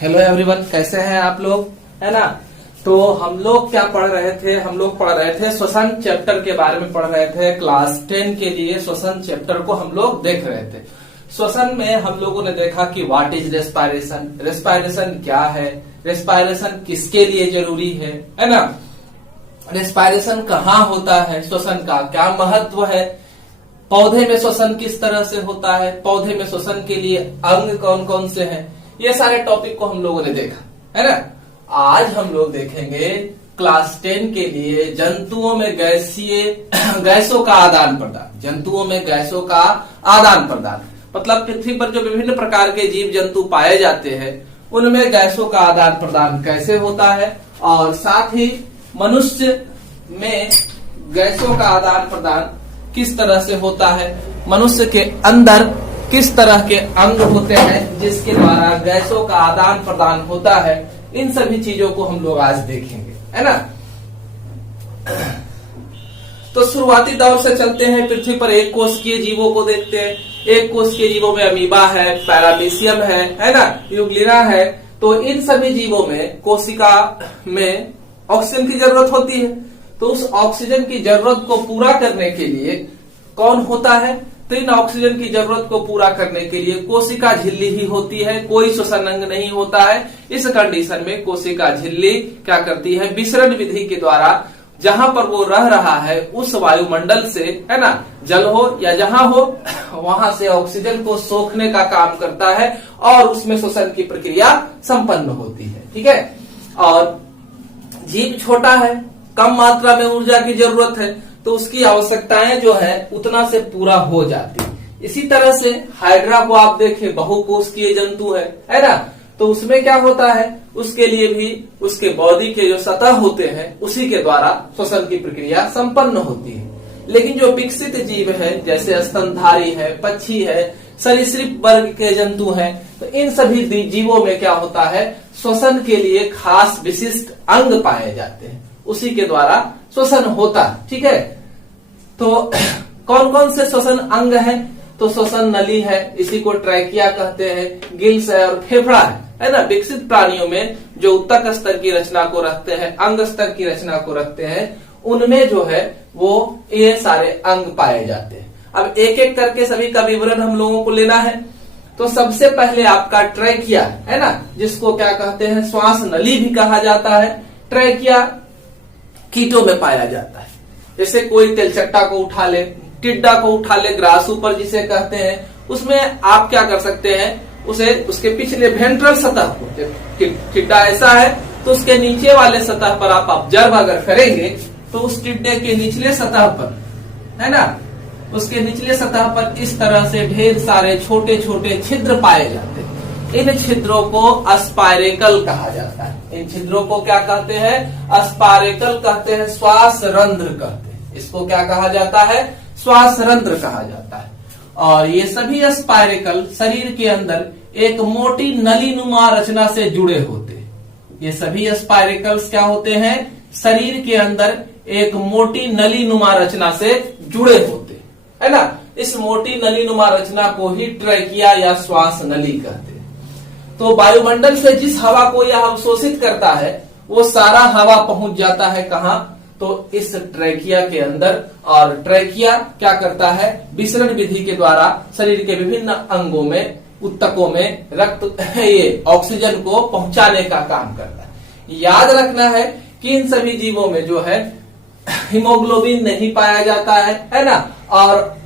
Hello everyone, कैसे हैं आप लोग, है ना। तो हम लोग क्या पढ़ रहे थे, हम लोग पढ़ रहे थे श्वसन चैप्टर के बारे में पढ़ रहे थे। क्लास 10 के लिए श्वसन चैप्टर को हम लोग देख रहे थे। श्वसन में हम लोगों ने देखा कि व्हाट इज रेस्पायरेशन, रेस्पायरेशन क्या है, रेस्पायरेशन किसके लिए जरूरी है ना। रेस्पायरेशन कहाँ होता है, श्वसन का क्या महत्व है, पौधे में श्वसन किस तरह से होता है, पौधे में श्वसन के लिए अंग कौन कौन से हैं, ये सारे टॉपिक को हम लोगों ने देखा, है ना। आज हम लोग देखेंगे क्लास 10 के लिए जंतुओं में गैसों का आदान प्रदान। जंतुओं में गैसों का आदान प्रदान मतलब पृथ्वी पर जो विभिन्न प्रकार के जीव जंतु पाए जाते हैं उनमें गैसों का आदान प्रदान कैसे होता है, और साथ ही मनुष्य में गैसों का आदान प्रदान किस तरह से होता है, मनुष्य के अंदर किस तरह के अंग होते हैं जिसके द्वारा गैसों का आदान प्रदान होता है, इन सभी चीजों को हम लोग आज देखेंगे, है ना। तो शुरुआती दौर से चलते हैं, पृथ्वी पर एक कोशिकीय जीवों को देखते हैं। एक कोशिकीय जीवों में अमीबा है, पैरामीशियम है ना, यूग्लिना है। तो इन सभी जीवों में कोशिका में ऑक्सीजन की जरूरत होती है। तो उस ऑक्सीजन की जरूरत को पूरा करने के लिए कौन होता है, तो इन ऑक्सीजन की जरूरत को पूरा करने के लिए कोशिका झिल्ली ही होती है, कोई श्वसन अंग नहीं होता है। इस कंडीशन में कोशिका झिल्ली क्या करती है, विसरण विधि के द्वारा जहां पर वो रह रहा है उस वायुमंडल से, है ना, जल हो या जहां हो वहां से ऑक्सीजन को सोखने का काम करता है और उसमें श्वसन की प्रक्रिया संपन्न होती है, ठीक है। और जीव छोटा है, कम मात्रा में ऊर्जा की जरूरत है, तो उसकी आवश्यकताएं जो है उतना से पूरा हो जाती। इसी तरह से हाइड्रा को आप देखें, बहुकोशिकीय जंतु है ना। तो उसमें क्या होता है, उसके लिए भी उसके बॉडी के जो सतह होते हैं उसी के द्वारा श्वसन की प्रक्रिया संपन्न होती है। लेकिन जो विकसित जीव है जैसे स्तनधारी है, पक्षी है, सरीसृप वर्ग के जंतु हैं, तो इन सभी जीवों में क्या होता है, श्वसन के लिए खास विशिष्ट अंग पाए जाते हैं, उसी के द्वारा श्वसन होता है, ठीक है। तो कौन कौन से श्वसन अंग हैं, तो श्वसन नली है, इसी को ट्रैकिया कहते हैं, गिल्स है और फेफड़ा है ना। विकसित प्राणियों में जो उत्तक स्तर की रचना को रखते हैं, अंग स्तर की रचना को रखते हैं, उनमें जो है वो ये सारे अंग पाए जाते हैं। अब एक एक करके सभी का विवरण हम लोगों को लेना है। तो सबसे पहले आपका ट्रैकिया है ना, जिसको क्या कहते हैं, श्वास नली भी कहा जाता है। ट्रैकिया कीटों में पाया जाता है। जैसे कोई तेलचट्टा को उठा ले, टिड्डा को उठा ले, ग्रास ऊपर जिसे कहते हैं, उसमें आप क्या कर सकते हैं, उसे उसके पिछले वेंट्रल सतह को, टिड्डा ऐसा है तो उसके नीचे वाले सतह पर आप ऑब्जर्व अगर करेंगे तो उस टिड्डे के निचले सतह पर, है ना, उसके निचले सतह पर इस तरह से ढेर सारे छोटे छोटे छिद्र पाए जाते हैं। इन छिद्रों को स्पाइरेकल कहा जाता है। इन छिद्रों को क्या कहते हैं, स्पाइरेकल कहते हैं, श्वास रंध्र कहते हैं। इसको क्या कहा जाता है, श्वास रंध्र कहा जाता है। और ये सभी स्पाइरेकल शरीर के अंदर एक मोटी नलीनुमा रचना से जुड़े होते हैं। ये सभी स्पाइरेकल्स क्या होते हैं, शरीर के अंदर एक मोटी नलीनुमा रचना से जुड़े होते हैं, है ना। इस मोटी नलीनुमा रचना को ही ट्रैकिया या श्वास नली कहते हैं। तो वायुमंडल से जिस हवा को यह अवशोषित करता है वो सारा हवा पहुंच जाता है कहाँ, तो इस ट्रैकिया के अंदर। और ट्रैकिया क्या करता है, विसरण विधि के द्वारा शरीर के विभिन्न अंगों में, उत्तकों में रक्त ये ऑक्सीजन को पहुंचाने का काम करता है। याद रखना है कि इन सभी जीवों में जो है हीमोग्लोबिन नहीं पाया जाता है ना, और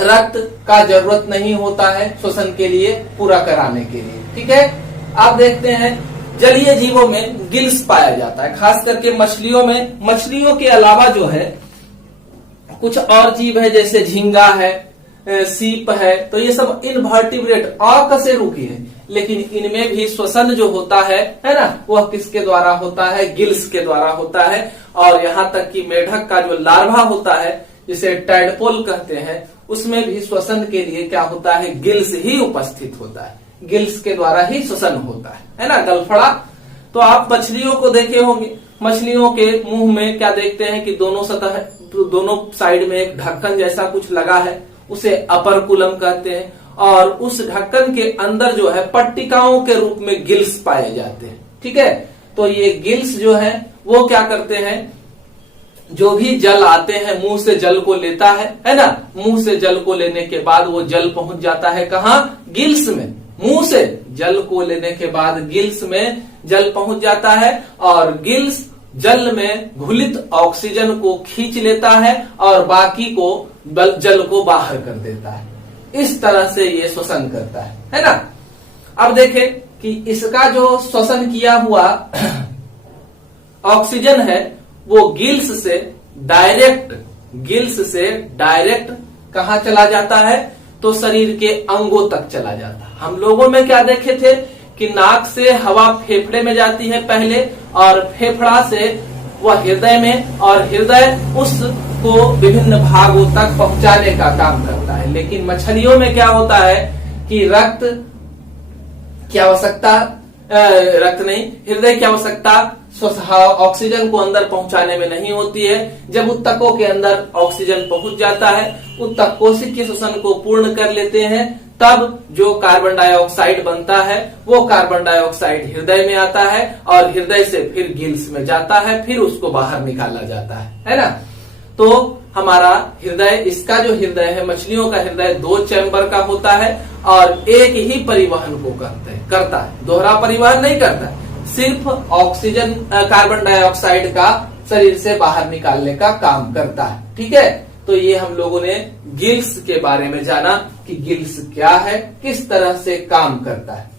रक्त का जरूरत नहीं होता है श्वसन के लिए पूरा कराने के लिए, ठीक है। आप देखते हैं जलीय जीवों में गिल्स पाया जाता है, खास करके मछलियों में। मछलियों के अलावा जो है कुछ और जीव है, जैसे झींगा है, सीप है, तो ये सब इनवर्टिब्रेट अकशेरुकी है। लेकिन इनमें भी श्वसन जो होता है ना, वह किसके द्वारा होता है, गिल्स के द्वारा होता है। और यहाँ तक कि मेढक का जो लार्वा होता है, जिसे टैडपोल कहते हैं, उसमें भी श्वसन के लिए क्या होता है, गिल्स ही उपस्थित होता है। गिल्स के द्वारा ही श्वसन होता है ना, गलफड़ा। तो आप मछलियों को देखे होंगे, मछलियों के मुंह में क्या देखते हैं कि दोनों साइड में एक ढक्कन जैसा कुछ लगा है, उसे अपरकुलम कहते हैं। और उस ढक्कन के अंदर जो है पट्टिकाओं के रूप में गिल्स पाए जाते हैं। ठीक है, तो ये गिल्स जो है वो क्या करते हैं, जो भी जल आते हैं मुंह से जल को लेता है ना, मुंह से जल को लेने के बाद वो जल पहुंच जाता है कहाँ, गिल्स में। मुंह से जल को लेने के बाद गिल्स में जल पहुंच जाता है और गिल्स जल में घुलित ऑक्सीजन को खींच लेता है और बाकी को जल को बाहर कर देता है। इस तरह से ये श्वसन करता है ना। अब देखें कि इसका जो श्वसन किया हुआ ऑक्सीजन है वो गिल्स से डायरेक्ट कहां चला जाता है, तो शरीर के अंगों तक चला जाता है। हम लोगों में क्या देखे थे कि नाक से हवा फेफड़े में जाती है पहले और फेफड़ा से वह हृदय में, और हृदय उसको विभिन्न भागों तक पहुंचाने का काम करता है। लेकिन मछलियों में क्या होता है कि हृदय की आवश्यकता ऑक्सीजन को अंदर पहुंचाने में नहीं होती है। जब उत्तकों के अंदर ऑक्सीजन पहुंच जाता है, उत्तक कोशिका के श्वसन को पूर्ण कर लेते हैं, तब जो कार्बन डाइऑक्साइड बनता है वो कार्बन डाइऑक्साइड हृदय में आता है और हृदय से फिर गिल्स में जाता है, फिर उसको बाहर निकाला जाता है ना। तो हमारा हृदय, इसका जो हृदय है, मछलियों का हृदय 2 चैम्बर का होता है और एक ही परिवहन को करता है, दोहरा परिवहन नहीं करता है, सिर्फ ऑक्सीजन कार्बन डाइऑक्साइड का शरीर से बाहर निकालने का काम करता है। ठीक है, तो ये हम लोगों ने गिल्स के बारे में जाना कि गिल्स क्या है, किस तरह से काम करता है।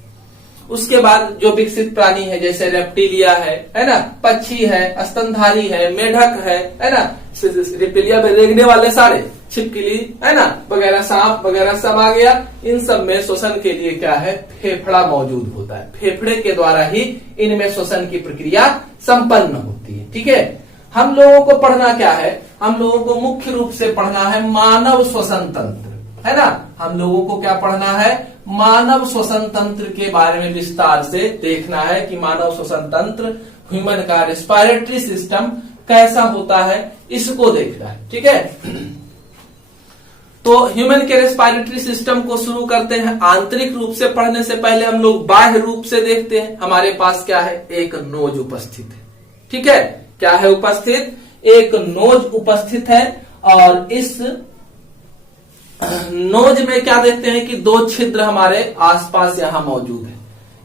उसके बाद जो विकसित प्राणी है जैसे रेप्टिलिया है ना, पक्षी है, स्तनधारी है, मेढक है ना, रेप्टिलिया में रेंगने वाले सारे, छिपकली है ना वगैरह, सांप वगैरह सब आ गया। इन सब में श्वसन के लिए क्या है, फेफड़ा मौजूद होता है। फेफड़े के द्वारा ही इनमें श्वसन की प्रक्रिया संपन्न होती है। ठीक है, हम लोगों को पढ़ना क्या है, हम लोगों को मुख्य रूप से पढ़ना है मानव श्वसन तंत्र, है ना। हम लोगों को क्या पढ़ना है, मानव श्वसन तंत्र के बारे में विस्तार से देखना है कि मानव श्वसन तंत्र, ह्यूमन का रेस्पिरेटरी सिस्टम कैसा होता है, इसको देखना है। ठीक है, तो ह्यूमन के रेस्पिरेटरी सिस्टम को शुरू करते हैं। आंतरिक रूप से पढ़ने से पहले हम लोग बाह्य रूप से देखते हैं। हमारे पास क्या है, एक नोज उपस्थित है। ठीक है, क्या है उपस्थित, एक नोज उपस्थित है और इस नोज में क्या देखते हैं कि 2 छिद्र हमारे आसपास यहां मौजूद है।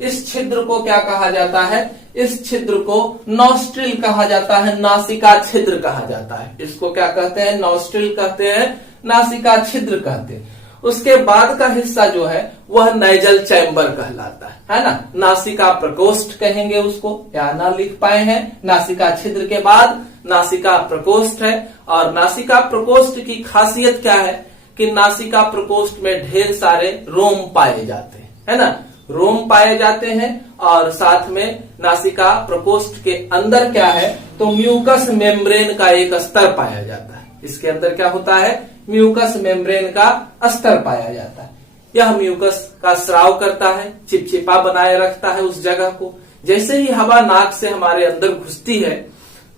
इस छिद्र को क्या कहा जाता है, इस छिद्र को नॉस्ट्रिल कहा जाता है, नासिका छिद्र कहा जाता है। इसको क्या कहते हैं, नॉस्ट्रिल कहते हैं, नासिका छिद्र कहते हैं। उसके बाद का हिस्सा जो है वह नाइजल चैम्बर कहलाता है ना, नासिका प्रकोष्ठ कहेंगे उसको, या ना लिख पाए हैं। नासिका छिद्र के बाद नासिका प्रकोष्ठ है और नासिका प्रकोष्ठ की खासियत क्या है कि नासिका प्रकोष्ठ में ढेर सारे रोम पाए जाते हैं, है ना, रोम पाए जाते हैं। और साथ में नासिका प्रकोष्ठ के अंदर क्या है, तो म्यूकस मेम्ब्रेन का एक स्तर पाया जाता है। इसके अंदर क्या होता है, म्यूकस मेम्ब्रेन का स्तर पाया जाता है। यह म्यूकस का स्राव करता है, चिपचिपा बनाए रखता है उस जगह को। जैसे ही हवा नाक से हमारे अंदर घुसती है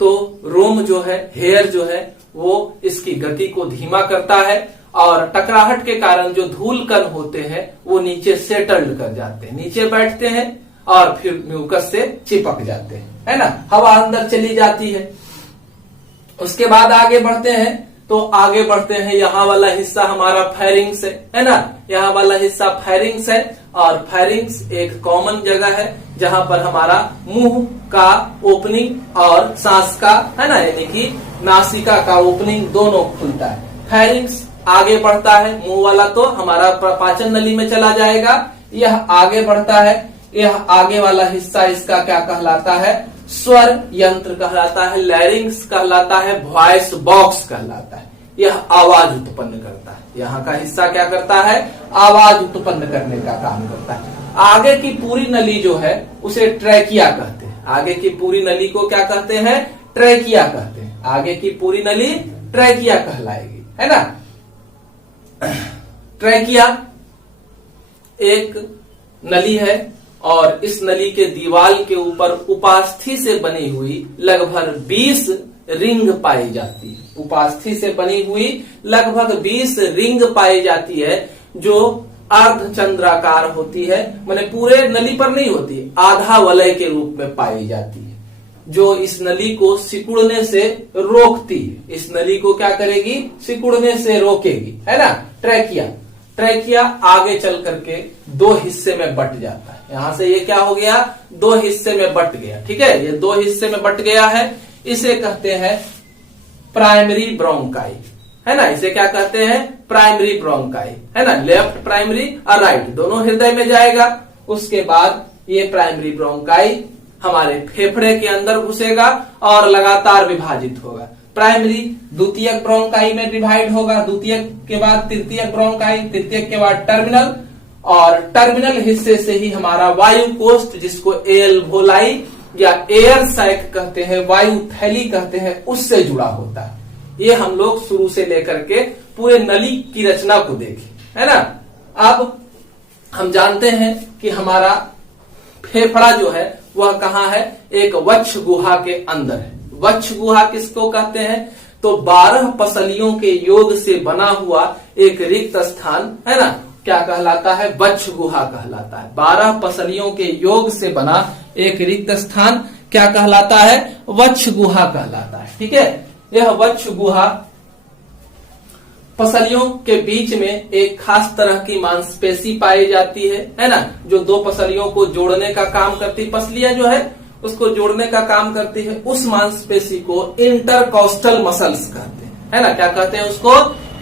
तो रोम जो है, हेयर जो है, वो इसकी गति को धीमा करता है और टकराहट के कारण जो धूल कण होते हैं वो नीचे सेटल्ड कर जाते हैं, नीचे बैठते हैं और फिर म्यूकस से चिपक जाते हैं, है ना, हवा अंदर चली जाती है। उसके बाद आगे बढ़ते हैं, तो आगे बढ़ते हैं, यहाँ वाला हिस्सा हमारा फेरिंग्स है ना, यहाँ वाला हिस्सा फेरिंग्स है। और फेरिंग्स एक कॉमन जगह है जहां पर हमारा मुंह का ओपनिंग और सांस का, है ना, यानी कि नासिका का ओपनिंग दोनों खुलता है। फेरिंग्स आगे बढ़ता है, मुंह वाला तो हमारा पाचन नली में चला जाएगा, यह आगे बढ़ता है। यह आगे वाला हिस्सा इसका क्या कहलाता है, स्वर यंत्र कहलाता है, लैरिंग्स कहलाता है, वॉइस बॉक्स कहलाता है। यह आवाज उत्पन्न करता है। यहाँ का हिस्सा क्या करता है, आवाज उत्पन्न करने का काम करता है। आगे की पूरी नली जो है उसे ट्रैकिया कहते हैं। आगे की पूरी नली को क्या कहते हैं, ट्रैकिया कहते हैं। आगे की पूरी नली ट्रैकिया कहलाएगी, है ना। ट्रैकिया एक नली है और इस नली के दीवार के ऊपर उपास्थि से बनी हुई लगभग 20 रिंग पाई जाती है। उपास्थि से बनी हुई लगभग 20 रिंग पाई जाती है जो अर्धचंद्राकार होती है, माने पूरे नली पर नहीं होती, आधा वलय के रूप में पाई जाती है, जो इस नली को सिकुड़ने से रोकती है। इस नली को क्या करेगी? सिकुड़ने से रोकेगी, है ना। ट्रैकिया आगे चल करके दो हिस्से में बट जाता है। यहां से ये क्या हो गया? दो हिस्से में बट गया। ठीक है, ये दो हिस्से में बट गया है। इसे कहते हैं प्राइमरी ब्रोंकाई, है ना। इसे क्या कहते हैं? प्राइमरी ब्रोंकाई, है ना। लेफ्ट प्राइमरी और राइट दोनों हृदय में जाएगा। उसके बाद ये प्राइमरी ब्रोंकाई हमारे फेफड़े के अंदर घुसेगा और लगातार विभाजित होगा। प्राइमरी द्वितीयक ब्रोंकाई में डिवाइड होगा, द्वितीयक के बाद तृतीयक ब्रोंकाई, तृतीयक के बाद टर्मिनल, और टर्मिनल हिस्से से ही हमारा वायु कोष्ठ, जिसको एल्वोलाई या एयर सैक कहते हैं, वायु थैली कहते हैं, उससे जुड़ा होता है। ये हम लोग शुरू से लेकर के पूरे नली की रचना को देखें, है ना। अब हम जानते हैं कि हमारा फेफड़ा जो है वह कहाँ है? एक वक्ष गुहा के अंदर है। वक्ष गुहा किसको कहते हैं? तो 12 पसलियों के योग से बना हुआ एक रिक्त स्थान, है ना, क्या कहलाता है? वक्ष गुहा कहलाता है। 12 पसलियों के योग से बना एक रिक्त स्थान क्या कहलाता है? वक्ष गुहा कहलाता है। ठीक है, यह वक्ष गुहा पसलियों के बीच में एक खास तरह की मांसपेशी पाई जाती है ना, जो दो पसलियों को जोड़ने का काम करती, पसलियां जो है उसको जोड़ने का काम करती है। उस मांसपेशी को इंटरकॉस्टल मसल्स कहते हैं, है ना। क्या कहते हैं उसको?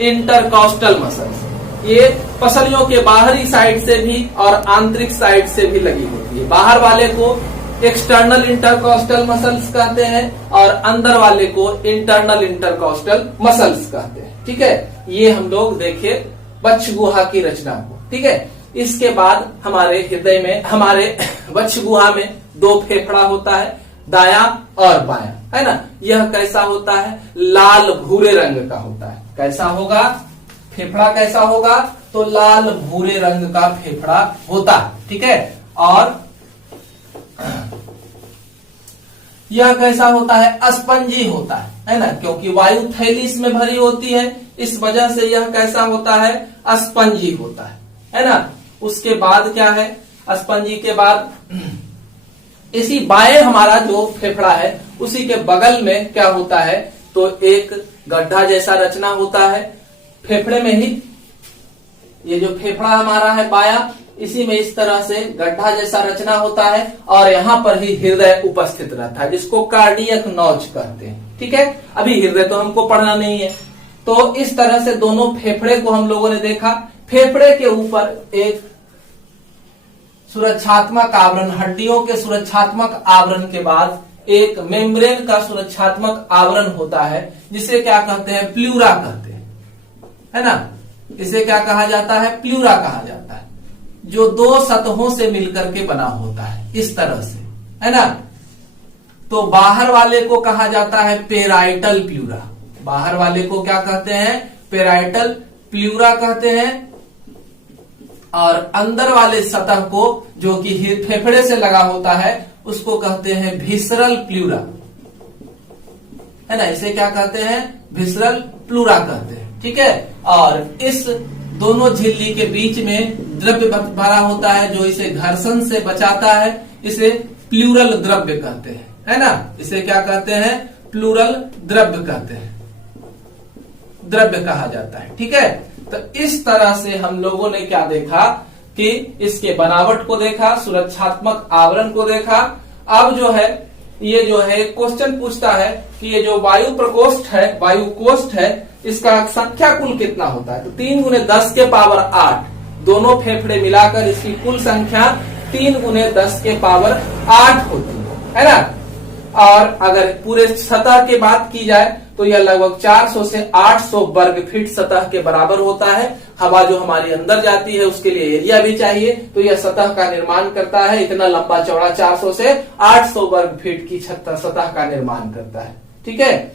Intercostal muscles. ये पसलियों के बाहरी साइड से भी और आंतरिक साइड से भी लगी होती है। बाहर वाले को एक्सटर्नल इंटरकॉस्टल मसल्स कहते हैं और अंदर वाले को इंटरनल इंटरकॉस्टल मसल्स कहते हैं। ठीक है, ये हम लोग देखे वक्ष गुहा की रचना को। ठीक है, इसके बाद हमारे हृदय में, हमारे वक्ष गुहा में दो फेफड़ा होता है, दायां और बायां, है ना। यह कैसा होता है? लाल भूरे रंग का होता है। कैसा होगा? फेफड़ा कैसा होगा? तो लाल भूरे रंग का फेफड़ा होता है। ठीक है, और यह कैसा होता है? स्पंजी होता है ना, क्योंकि वायु थैली इसमें भरी होती है, इस वजह से यह कैसा होता है? स्पंजी होता है ना। उसके बाद क्या है? स्पंजी के बाद इसी बाएं हमारा जो फेफड़ा है उसी के बगल में क्या होता है? तो एक गड्ढा जैसा रचना होता है फेफड़े में ही। ये जो फेफड़ा हमारा है बायां, इसी में इस तरह से गड्ढा जैसा रचना होता है और यहाँ पर ही हृदय उपस्थित रहता है, जिसको कार्डियक नॉच कहते हैं। ठीक है, अभी हृदय तो हमको पढ़ना नहीं है। तो इस तरह से दोनों फेफड़े को हम लोगों ने देखा। फेफड़े के ऊपर एक सुरक्षात्मक आवरण, हड्डियों के सुरक्षात्मक आवरण के बाद एक मेम्ब्रेन का सुरक्षात्मक आवरण होता है, जिसे क्या कहते हैं? प्लूरा कहते हैं, है ना। इसे क्या कहा जाता है? प्लूरा कहा जाता है, जो दो सतहों से मिलकर के बना होता है, इस तरह से, है ना। तो बाहर वाले को कहा जाता है पेराइटल प्लूरा। बाहर वाले को क्या कहते हैं? पेराइटल प्लूरा कहते हैं। और अंदर वाले सतह को, जो कि फेफड़े से लगा होता है, उसको कहते हैं विसरल प्लूरा, है ना। इसे क्या कहते हैं? विसरल प्लूरा कहते हैं। ठीक है, और इस दोनों झिल्ली के बीच में द्रव्य भरा होता है, जो इसे घर्षण से बचाता है। इसे प्लूरल द्रव्य कहते हैं, है ना। इसे क्या कहते हैं? प्लूरल द्रव्य कहते हैं, द्रव्य कहा जाता है। ठीक है, तो इस तरह से हम लोगों ने क्या देखा कि इसके बनावट को देखा, सुरक्षात्मक आवरण को देखा। अब जो है ये जो है क्वेश्चन पूछता है कि ये जो वायु प्रकोष्ठ है, वायु कोष्ठ है, इसका संख्या कुल कितना होता है? तो 3 × 10 के पावर 8, दोनों फेफड़े मिलाकर इसकी कुल संख्या 3 × 10 के पावर 8 होती है ना। और अगर पूरे सतह की बात की जाए तो यह लगभग 400 से 800 वर्ग फीट सतह के बराबर होता है। हवा जो हमारी अंदर जाती है उसके लिए एरिया भी चाहिए, तो यह सतह का निर्माण करता है। इतना लंबा चौड़ा 400 से 800 वर्ग फीट की सतह का निर्माण करता है। ठीक है,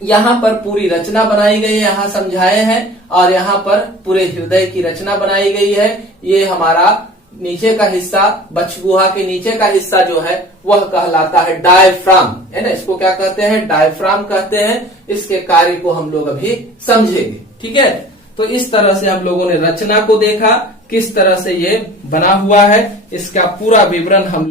यहाँ पर पूरी रचना बनाई गई है, यहाँ समझाए हैं, और यहाँ पर पूरे हृदय की रचना बनाई गई है। ये हमारा नीचे का हिस्सा, बक्षगुहा के नीचे का हिस्सा जो है वह कहलाता है डायफ्राम, है ना। इसको क्या कहते हैं? डायफ्राम कहते हैं। इसके कार्य को हम लोग अभी समझेंगे। ठीक है, तो इस तरह से हम लोगों ने रचना को देखा, किस तरह से ये बना हुआ है, इसका पूरा विवरण हम